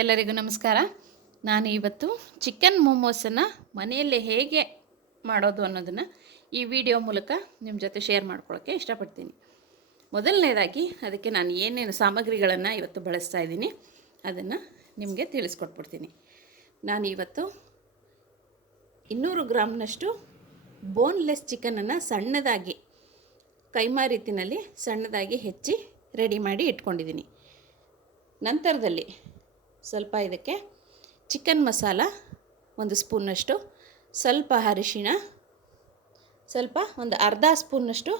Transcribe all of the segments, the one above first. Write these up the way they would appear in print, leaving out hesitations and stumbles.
ಎಲ್ಲರಿಗೂ ನಮಸ್ಕಾರ. ನಾನು ಇವತ್ತು ಚಿಕನ್ ಮೋಮೋಸನ್ನು ಮನೆಯಲ್ಲೇ ಹೇಗೆ ಮಾಡೋದು ಅನ್ನೋದನ್ನು ಈ ವಿಡಿಯೋ ಮೂಲಕ ನಿಮ್ಮ ಜೊತೆ ಶೇರ್ ಮಾಡ್ಕೊಳ್ಳೋಕ್ಕೆ ಇಷ್ಟಪಡ್ತೀನಿ. ಮೊದಲನೇದಾಗಿ ಅದಕ್ಕೆ ನಾನು ಏನೇನು ಸಾಮಗ್ರಿಗಳನ್ನು ಇವತ್ತು ಬಳಸ್ತಾ ಇದ್ದೀನಿ ಅದನ್ನು ನಿಮಗೆ ತಿಳಿಸ್ಕೊಟ್ಬಿಡ್ತೀನಿ. ನಾನಿವತ್ತು 200 ಗ್ರಾಮ್ನಷ್ಟು ಬೋನ್ಲೆಸ್ ಚಿಕನನ್ನು ಸಣ್ಣದಾಗಿ ಕೈಮಾ ರೀತಿಯಲ್ಲಿ ಸಣ್ಣದಾಗಿ ಹೆಚ್ಚಿ ರೆಡಿ ಮಾಡಿ ಇಟ್ಕೊಂಡಿದ್ದೀನಿ. ನಂತರದಲ್ಲಿ ಸ್ವಲ್ಪ ಇದಕ್ಕೆ ಚಿಕನ್ ಮಸಾಲ 1 ಸ್ಪೂನ್ನಷ್ಟು, ಸ್ವಲ್ಪ ಅರಿಶಿಣ, ಸ್ವಲ್ಪ ಒಂದು ಅರ್ಧ ಸ್ಪೂನ್ನಷ್ಟು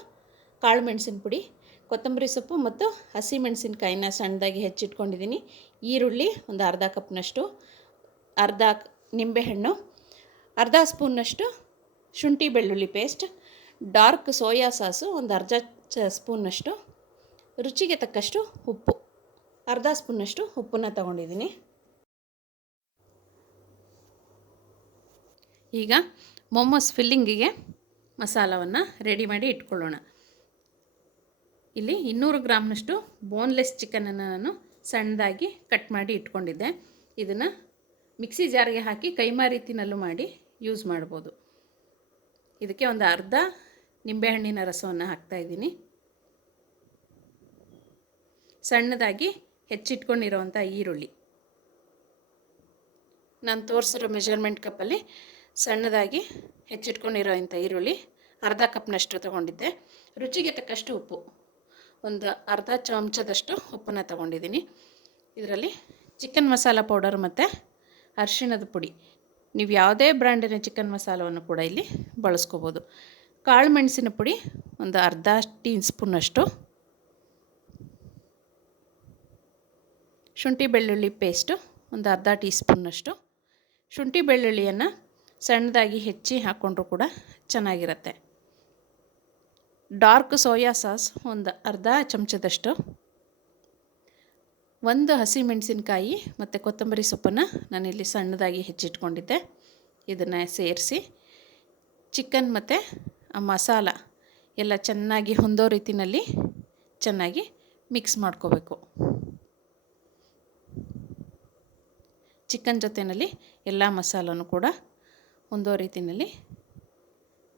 ಕಾಳು ಮೆಣಸಿನ ಪುಡಿ, ಕೊತ್ತಂಬರಿ ಸೊಪ್ಪು ಮತ್ತು ಹಸಿಮೆಣಸಿನ್ಕಾಯಿನ ಸಣ್ಣದಾಗಿ ಹೆಚ್ಚಿಟ್ಕೊಂಡಿದ್ದೀನಿ. ಈರುಳ್ಳಿ ಒಂದು ಅರ್ಧ ಕಪ್ನಷ್ಟು, ಅರ್ಧ ನಿಂಬೆಹಣ್ಣು, ಅರ್ಧ ಸ್ಪೂನ್ನಷ್ಟು ಶುಂಠಿ ಬೆಳ್ಳುಳ್ಳಿ ಪೇಸ್ಟ್, ಡಾರ್ಕ್ ಸೋಯಾ ಸಾಸು ಒಂದು ಅರ್ಧ ಸ್ಪೂನ್ನಷ್ಟು, ರುಚಿಗೆ ತಕ್ಕಷ್ಟು ಉಪ್ಪು, ಅರ್ಧ ಸ್ಪೂನ್ನಷ್ಟು ಉಪ್ಪನ್ನು ತಗೊಂಡಿದ್ದೀನಿ. ಈಗ ಮೊಮೋಸ್ ಫಿಲ್ಲಿಂಗಿಗೆ ಮಸಾಲವನ್ನು ರೆಡಿ ಮಾಡಿ ಇಟ್ಕೊಳ್ಳೋಣ. ಇಲ್ಲಿ 200 ಗ್ರಾಮ್ನಷ್ಟು ಬೋನ್ಲೆಸ್ ಚಿಕನನ್ನು ನಾನು ಸಣ್ಣದಾಗಿ ಕಟ್ ಮಾಡಿ ಇಟ್ಕೊಂಡಿದ್ದೆ. ಇದನ್ನು ಮಿಕ್ಸಿ ಜಾರ್ಗೆ ಹಾಕಿ ಕೈಮಾ ರೀತಿನಲ್ಲೂ ಮಾಡಿ ಯೂಸ್ ಮಾಡ್ಬೋದು. ಇದಕ್ಕೆ ಒಂದು ಅರ್ಧ ನಿಂಬೆಹಣ್ಣಿನ ರಸವನ್ನು ಹಾಕ್ತಾಯಿದ್ದೀನಿ. ಸಣ್ಣದಾಗಿ ಹೆಚ್ಚಿಟ್ಕೊಂಡಿರೋವಂಥ ಈರುಳ್ಳಿ, ನಾನು ತೋರಿಸಿರೋ ಮೆಜರ್ಮೆಂಟ್ ಕಪ್ಪಲ್ಲಿ ಸಣ್ಣದಾಗಿ ಹೆಚ್ಚಿಟ್ಕೊಂಡಿರೋವಂಥ ಈರುಳ್ಳಿ ಅರ್ಧ ಕಪ್ನಷ್ಟು ತೊಗೊಂಡಿದ್ದೆ. ರುಚಿಗೆ ತಕ್ಕಷ್ಟು ಉಪ್ಪು, ಒಂದು ಅರ್ಧ ಚಮಚದಷ್ಟು ಉಪ್ಪನ್ನು ತೊಗೊಂಡಿದ್ದೀನಿ. ಇದರಲ್ಲಿ ಚಿಕನ್ ಮಸಾಲ ಪೌಡರ್ ಮತ್ತು ಅರಿಶಿಣದ ಪುಡಿ, ನೀವು ಯಾವುದೇ ಬ್ರ್ಯಾಂಡಿನ ಚಿಕನ್ ಮಸಾಲವನ್ನು ಕೂಡ ಇಲ್ಲಿ ಬಳಸ್ಕೋಬೋದು. ಕಾಳು ಮೆಣಸಿನ ಪುಡಿ ಒಂದು ಅರ್ಧ ಟೀ ಸ್ಪೂನಷ್ಟು, ಶುಂಠಿ ಬೆಳ್ಳುಳ್ಳಿ ಪೇಸ್ಟು ಒಂದು ಅರ್ಧ ಟೀ ಸ್ಪೂನ್ನಷ್ಟು. ಶುಂಠಿ ಬೆಳ್ಳುಳ್ಳಿಯನ್ನು ಸಣ್ಣದಾಗಿ ಹೆಚ್ಚಿ ಹಾಕ್ಕೊಂಡ್ರೂ ಕೂಡ ಚೆನ್ನಾಗಿರುತ್ತೆ. ಡಾರ್ಕ್ ಸೋಯಾ ಸಾಸ್ ಒಂದು ಅರ್ಧ ಚಮಚದಷ್ಟು, ಒಂದು ಹಸಿಮೆಣಸಿನ್ಕಾಯಿ ಮತ್ತು ಕೊತ್ತಂಬರಿ ಸೊಪ್ಪನ್ನು ನಾನಿಲ್ಲಿ ಸಣ್ಣದಾಗಿ ಹೆಚ್ಚಿಟ್ಕೊಂಡಿದ್ದೆ. ಇದನ್ನು ಸೇರಿಸಿ ಚಿಕನ್ ಮತ್ತು ಮಸಾಲ ಎಲ್ಲ ಚೆನ್ನಾಗಿ ಹೊಂದೋ ರೀತಿಯಲ್ಲಿ ಚೆನ್ನಾಗಿ ಮಿಕ್ಸ್ ಮಾಡ್ಕೋಬೇಕು. ಚಿಕನ್ ಜೊತೆಯಲ್ಲಿ ಎಲ್ಲ ಮಸಾಲನೂ ಕೂಡ ಹೊಂದೋ ರೀತಿಯಲ್ಲಿ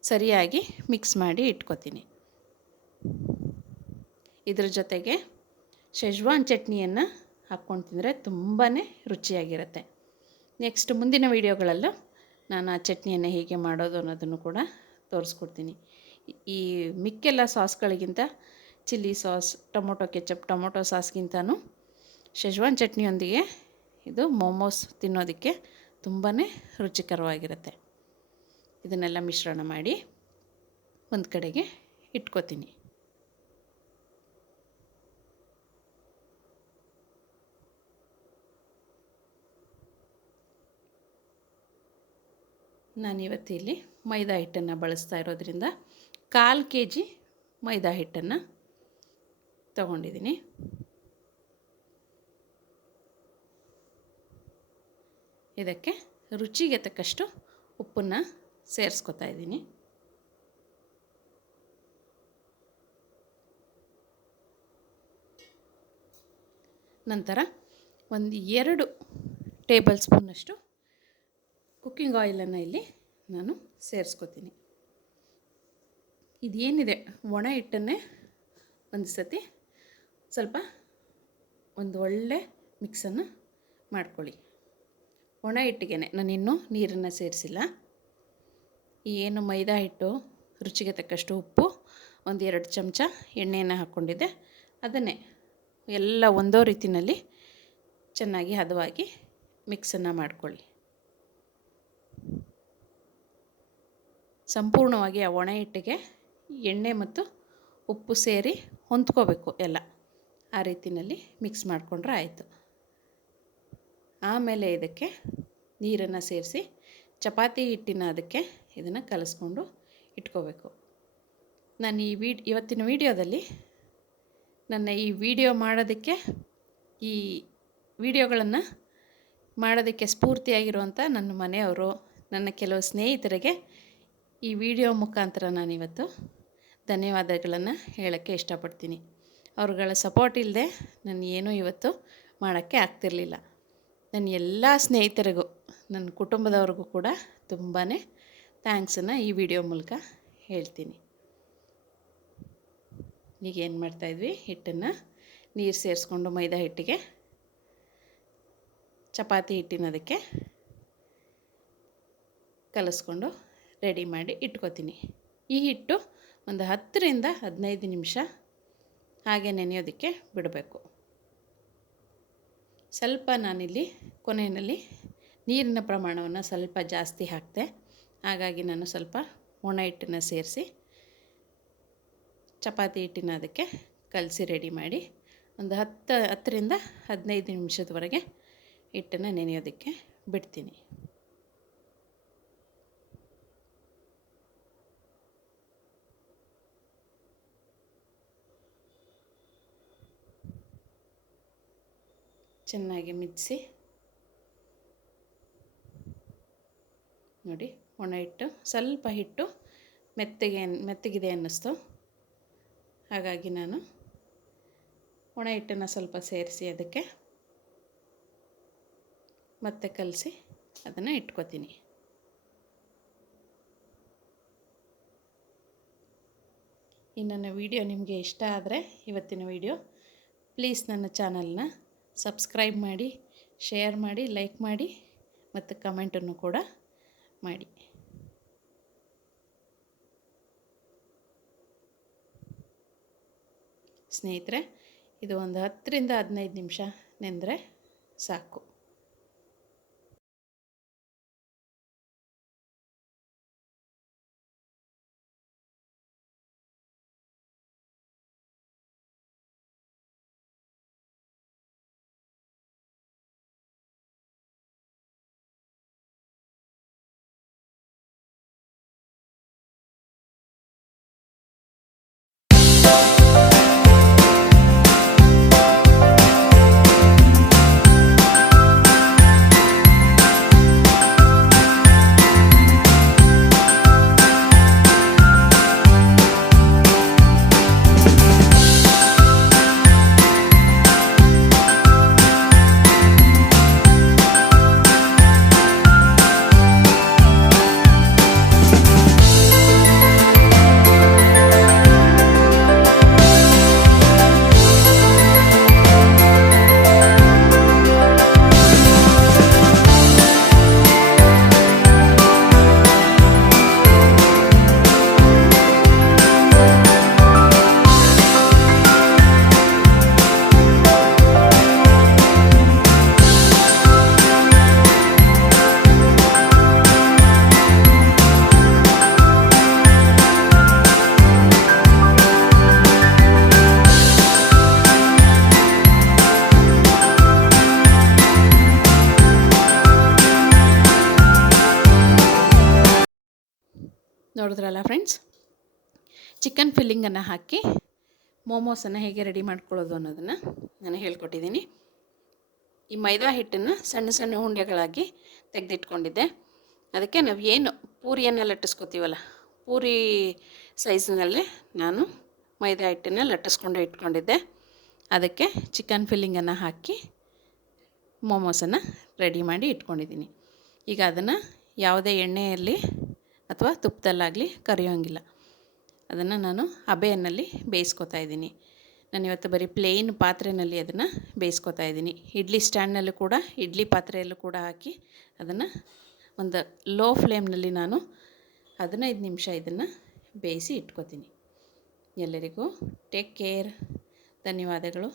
ಸರಿಯಾಗಿ ಮಿಕ್ಸ್ ಮಾಡಿ ಇಟ್ಕೋತೀನಿ. ಇದ್ರ ಜೊತೆಗೆ ಶೆಜ್ವಾನ್ ಚಟ್ನಿಯನ್ನು ಹಾಕ್ಕೊಂಡು ತಿಂದರೆ ತುಂಬಾ ರುಚಿಯಾಗಿರುತ್ತೆ. ನೆಕ್ಸ್ಟ್ ಮುಂದಿನ ವೀಡಿಯೋಗಳಲ್ಲೂ ನಾನು ಆ ಚಟ್ನಿಯನ್ನು ಹೇಗೆ ಮಾಡೋದು ಅನ್ನೋದನ್ನು ಕೂಡ ತೋರಿಸ್ಕೊಡ್ತೀನಿ. ಈ ಮಿಕ್ಕೆಲ್ಲ ಸಾಸ್ಗಳಿಗಿಂತ chilli sauce, tomato ketchup, tomato ಸಾಸ್ಗಿಂತನೂ ಶೆಜ್ವಾನ್ ಚಟ್ನಿಯೊಂದಿಗೆ ಇದು ಮೋಮೋಸ್ ತಿನ್ನೋದಕ್ಕೆ ತುಂಬಾ ರುಚಿಕರವಾಗಿರುತ್ತೆ. ಇದನ್ನೆಲ್ಲ ಮಿಶ್ರಣ ಮಾಡಿ ಒಂದು ಕಡೆಗೆ ಇಟ್ಕೋತೀನಿ. ನಾನಿವತ್ತು ಇಲ್ಲಿ ಮೈದಾ ಹಿಟ್ಟನ್ನು ಬಳಸ್ತಾ ಇರೋದ್ರಿಂದ 1/4 kg ಮೈದಾ ಹಿಟ್ಟನ್ನು ತಗೊಂಡಿದ್ದೀನಿ. ಇದಕ್ಕೆ ರುಚಿಗೆ ತಕ್ಕಷ್ಟು ಉಪ್ಪನ್ನು ಸೇರಿಸ್ಕೊತಾ ಇದ್ದೀನಿ. ನಂತರ ಒಂದು 2 ಟೇಬಲ್ ಸ್ಪೂನಷ್ಟು ಕುಕ್ಕಿಂಗ್ ಆಯಿಲನ್ನು ಇಲ್ಲಿ ನಾನು ಸೇರಿಸ್ಕೊತೀನಿ. ಇದೇನಿದೆ ಒಣ ಹಿಟ್ಟನ್ನೇ ಒಂದು ಸತಿ ಸ್ವಲ್ಪ ಒಂದು ಒಳ್ಳೆ ಮಿಕ್ಸನ್ನು ಮಾಡ್ಕೊಳ್ಳಿ. ಒಣ ಹಿಟ್ಟಿಗೆ ನಾನಿನ್ನೂ ನೀರನ್ನು ಸೇರಿಸಿಲ್ಲ. ಏನು ಮೈದಾ ಹಿಟ್ಟು, ರುಚಿಗೆ ತಕ್ಕಷ್ಟು ಉಪ್ಪು, ಒಂದು 2 ಚಮಚ ಎಣ್ಣೆಯನ್ನು ಹಾಕ್ಕೊಂಡಿದ್ದೆ. ಅದನ್ನೇ ಎಲ್ಲ ಒಂದೋ ರೀತಿಯಲ್ಲಿ ಚೆನ್ನಾಗಿ ಹದವಾಗಿ ಮಿಕ್ಸನ್ನು ಮಾಡ್ಕೊಳ್ಳಿ. ಸಂಪೂರ್ಣವಾಗಿ ಆ ಒಣ ಹಿಟ್ಟಿಗೆ ಎಣ್ಣೆ ಮತ್ತು ಉಪ್ಪು ಸೇರಿ ಹೊಂದ್ಕೋಬೇಕು ಎಲ್ಲ. ಆ ರೀತಿಯಲ್ಲಿ ಮಿಕ್ಸ್ ಮಾಡಿಕೊಂಡ್ರೆ ಆಯಿತು. ಆಮೇಲೆ ಇದಕ್ಕೆ ನೀರನ್ನು ಸೇರಿಸಿ ಚಪಾತಿ ಹಿಟ್ಟಿನ ಅದಕ್ಕೆ ಇದನ್ನು ಕಲಿಸ್ಕೊಂಡು ಇಟ್ಕೋಬೇಕು. ನಾನು ಇವತ್ತಿನ ವೀಡಿಯೋದಲ್ಲಿ ನನ್ನ ಈ ವಿಡಿಯೋ ಮಾಡೋದಕ್ಕೆ, ಈ ವಿಡಿಯೋಗಳನ್ನು ಮಾಡೋದಕ್ಕೆ ಸ್ಫೂರ್ತಿಯಾಗಿರುವಂಥ ನನ್ನ ಮನೆಯವರು, ನನ್ನ ಕೆಲವು ಸ್ನೇಹಿತರಿಗೆ ಈ ವಿಡಿಯೋ ಮುಖಾಂತರ ನಾನಿವತ್ತು ಧನ್ಯವಾದಗಳನ್ನು ಹೇಳೋಕ್ಕೆ ಇಷ್ಟಪಡ್ತೀನಿ. ಅವ್ರುಗಳ ಸಪೋರ್ಟ್ ಇಲ್ಲದೆ ನಾನು ಏನೂ ಇವತ್ತು ಮಾಡೋಕ್ಕೆ ಆಗ್ತಿರಲಿಲ್ಲ. ನನ್ನ ಎಲ್ಲ ಸ್ನೇಹಿತರಿಗೂ ನನ್ನ ಕುಟುಂಬದವ್ರಿಗೂ ಕೂಡ ತುಂಬಾ ಥ್ಯಾಂಕ್ಸನ್ನು ಈ ವಿಡಿಯೋ ಮೂಲಕ ಹೇಳ್ತೀನಿ. ಈಗ ಏನು ಮಾಡ್ತಾಯಿದ್ವಿ, ಹಿಟ್ಟನ್ನು ನೀರು ಸೇರಿಸ್ಕೊಂಡು ಮೈದಾ ಹಿಟ್ಟಿಗೆ ಚಪಾತಿ ಹಿಟ್ಟಿನದಕ್ಕೆ ಕಲಿಸ್ಕೊಂಡು ರೆಡಿ ಮಾಡಿ ಇಟ್ಕೋತೀನಿ. ಈ ಹಿಟ್ಟು ಒಂದು 10ರಿಂದ 15 ನಿಮಿಷ ಹಾಗೆ ನೆನೆಯೋದಕ್ಕೆ ಬಿಡಬೇಕು. ಸ್ವಲ್ಪ ನಾನಿಲ್ಲಿ ಕೊನೆಯಲ್ಲಿ ನೀರಿನ ಪ್ರಮಾಣವನ್ನು ಸ್ವಲ್ಪ ಜಾಸ್ತಿ ಹಾಕಿದೆ. ಹಾಗಾಗಿ ನಾನು ಸ್ವಲ್ಪ ಒಣ ಹಿಟ್ಟನ್ನು ಸೇರಿಸಿ ಚಪಾತಿ ಹಿಟ್ಟಿನ ಅದಕ್ಕೆ ಕಲಸಿ ರೆಡಿ ಮಾಡಿ ಒಂದು 10ರಿಂದ 15 ನಿಮಿಷದವರೆಗೆ ಹಿಟ್ಟನ್ನು ನೆನೆಯೋದಕ್ಕೆ ಬಿಡ್ತೀನಿ. ಚೆನ್ನಾಗಿ ಮಿಕ್ಸಿ ನೋಡಿ, ಒಣ ಹಿಟ್ಟು ಸ್ವಲ್ಪ ಹಿಟ್ಟು ಮೆತ್ತಗಿದೆ ಅನ್ನಿಸ್ತು. ಹಾಗಾಗಿ ನಾನು ಒಣ ಹಿಟ್ಟನ್ನು ಸ್ವಲ್ಪ ಸೇರಿಸಿ ಅದಕ್ಕೆ ಮತ್ತೆ ಕಲಸಿ ಅದನ್ನು ಇಟ್ಕೋತೀನಿ. ಈ ನನ್ನ ವಿಡಿಯೋ ನಿಮಗೆ ಇಷ್ಟ ಆದರೆ, ಇವತ್ತಿನ ವಿಡಿಯೋ ಪ್ಲೀಸ್ ನನ್ನ ಚಾನಲ್ನ ಸಬ್ಸ್ಕ್ರೈಬ್ ಮಾಡಿ, ಶೇರ್ ಮಾಡಿ, ಲೈಕ್ ಮಾಡಿ ಮತ್ತು ಕಮೆಂಟನ್ನು ಕೂಡ ಮಾಡಿ. ಸ್ನೇಹಿತರೆ, ಇದು ಒಂದು 10ರಿಂದ 15 ನಿಮಿಷ ನೆಂದರೆ ಸಾಕು. ನೋಡಿದ್ರಲ್ಲ ಫ್ರೆಂಡ್ಸ್, ಚಿಕನ್ ಫಿಲ್ಲಿಂಗನ್ನು ಹಾಕಿ ಮೋಮೋಸನ್ನು ಹೇಗೆ ರೆಡಿ ಮಾಡ್ಕೊಳ್ಳೋದು ಅನ್ನೋದನ್ನು ನಾನು ಹೇಳ್ಕೊಟ್ಟಿದ್ದೀನಿ. ಈ ಮೈದಾ ಹಿಟ್ಟನ್ನು ಸಣ್ಣ ಸಣ್ಣ ಉಂಡೆಗಳಾಗಿ ತೆಗೆದಿಟ್ಕೊಂಡಿದ್ದೆ. ಅದಕ್ಕೆ ನಾವು ಏನು ಪೂರಿಯನ್ನು ಲಟ್ಟಿಸ್ಕೊತೀವಲ್ಲ, ಪೂರಿ ಸೈಜ್ನಲ್ಲೇ ನಾನು ಮೈದಾ ಹಿಟ್ಟನ್ನು ಲಟ್ಟಿಸ್ಕೊಂಡು ಇಟ್ಕೊಂಡಿದ್ದೆ. ಅದಕ್ಕೆ ಚಿಕನ್ ಫಿಲ್ಲಿಂಗನ್ನು ಹಾಕಿ ಮೋಮೋಸನ್ನು ರೆಡಿ ಮಾಡಿ ಇಟ್ಕೊಂಡಿದ್ದೀನಿ. ಈಗ ಅದನ್ನು ಯಾವುದೇ ಎಣ್ಣೆಯಲ್ಲಿ ಅಥವಾ ತುಪ್ಪದಲ್ಲಾಗಲಿ ಕರಿಯೋಂಗಿಲ್ಲ. ಅದನ್ನು ನಾನು ಹಬೆಯಲ್ಲಿ ಬೇಯಿಸ್ಕೊತಾ ಇದ್ದೀನಿ. ನಾನಿವತ್ತು ಬರೀ ಪ್ಲೇನ್ ಪಾತ್ರೆಯಲ್ಲಿ ಅದನ್ನು ಬೇಯಿಸ್ಕೊತಾ ಇದ್ದೀನಿ. ಇಡ್ಲಿ ಸ್ಟ್ಯಾಂಡ್ನಲ್ಲೂ ಕೂಡ, ಇಡ್ಲಿ ಪಾತ್ರೆಯಲ್ಲೂ ಕೂಡ ಹಾಕಿ ಅದನ್ನು ಒಂದು ಲೋ ಫ್ಲೇಮ್ನಲ್ಲಿ ನಾನು 15 ನಿಮಿಷ ಇದನ್ನು ಬೇಯಿಸಿ ಇಟ್ಕೋತೀನಿ. ಎಲ್ಲರಿಗೂ ಟೇಕ್ ಕೇರ್. ಧನ್ಯವಾದಗಳು.